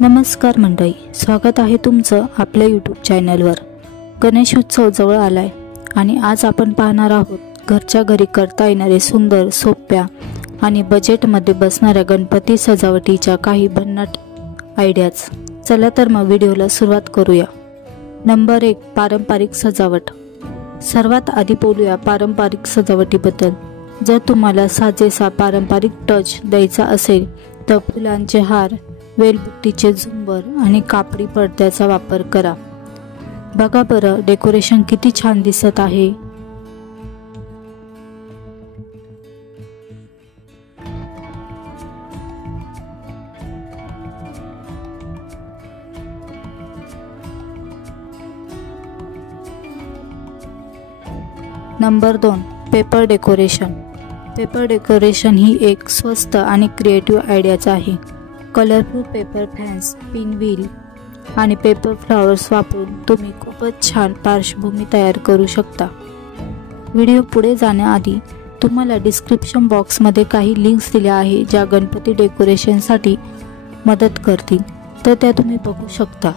नमस्कार मंडळी, स्वागत आहे तुमचं आपल्या यूट्यूब चॅनलवर। गणेश उत्सव जवळ आलाय आणि आज आपण पाहणार आहोत घरच्या घरी करता येणारे सुंदर, सोप्या आणि बजेटमध्ये बसणाऱ्या गणपती सजावटीच्या काही भन्नाट आयडियाज। चला तर मग व्हिडिओला सुरुवात करूया। नंबर 1, पारंपरिक सजावट। सर्वात आधी बोलूया पारंपरिक सजावटीबद्दल। जर तुम्हाला साजेसा पारंपरिक टच द्यायचा असेल तर फुलांचे हार, वेलबुट्टीचे झुंबर आणि कापडी पडद्याचा वापर करा। बघा बरं, डेकोरेशन किती छान दिसत आहे। Number 2, paper decoration. Paper decoration ही एक स्वस्त आणि क्रिएटिव्ह आयडियाच आहे। Colourful paper fans, pin wheel आणि पेपर फ्लॉवर्स वापरून तुम्ही खूपच छान पार्श्वभूमी तयार करू शकता। व्हिडिओ पुढे जाण्याआधी तुम्हाला डिस्क्रिप्शन बॉक्समध्ये काही लिंक्स दिल्या आहे ज्या गणपती डेकोरेशनसाठी मदत करतील, तर त्या तुम्ही बघू शकता।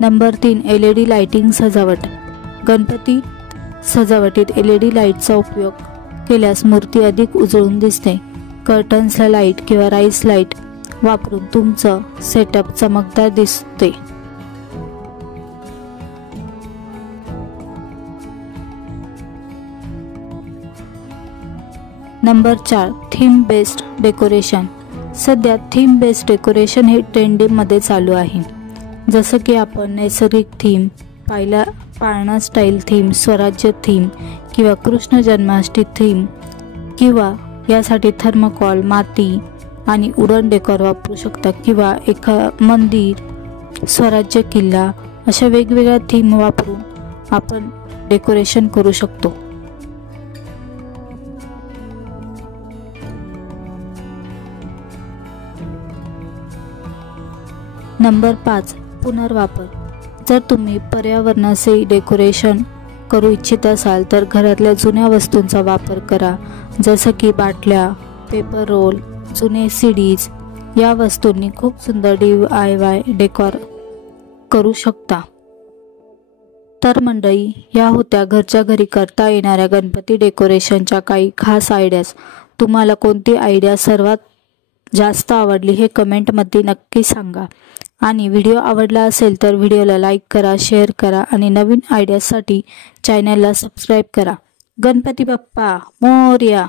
नंबर 3, LED लाइटिंग सजावट। गणपती सजावटीत LED लाईटचा उपयोग केल्यास मूर्ती अधिक उजळून दिसते। कर्टन्सला लाईट किंवा राईस लाईट वापरून तुमचं सेटअप चमकदार दिसते। Number 4, theme based decoration. सध्या थीम बेस्ड डेकोरेशन हे ट्रेंडिंगमध्ये चालू आहे। जसं की आपण नैसर्गिक थीम, पाळणा स्टाईल थीम, स्वराज्य थीम किंवा कृष्ण जन्माष्टमी थीम किंवा यासाठी थर्मोकॉल, माती आणि उडन डेकोर वापरू शकता किंवा मंदिर, स्वराज्य किल्ला अशा वेगवेगळ्या थीम वापरून आपण डेकोरेशन करू शकतो। नंबर 5, पुनर्वापर। जर तुम्ही पर्यावरणाचे डेकोरेशन करू इच्छित असाल तर घरातल्या जुन्या वस्तूंचा वापर करा। जसं की बाटल्या, पेपर रोल, जुने सीडीज या वस्तूंनी खूप सुंदर DIY डेकोर करू शकता। तर मंडळी, या होत्या घरच्या घरी करता येणाऱ्या गणपती डेकोरेशनच्या काही खास आयडियाज। तुम्हाला कोणती आयडिया सर्वात जास्त आवडली हे कमेंटमध्ये नक्की सांगा। आणि व्हिडिओ आवडला असेल तर व्हिडिओला लाईक करा, शेअर करा आणि नवीन आयडियासाठी चॅनलला सबस्क्राईब करा। गणपती बाप्पा मोरया।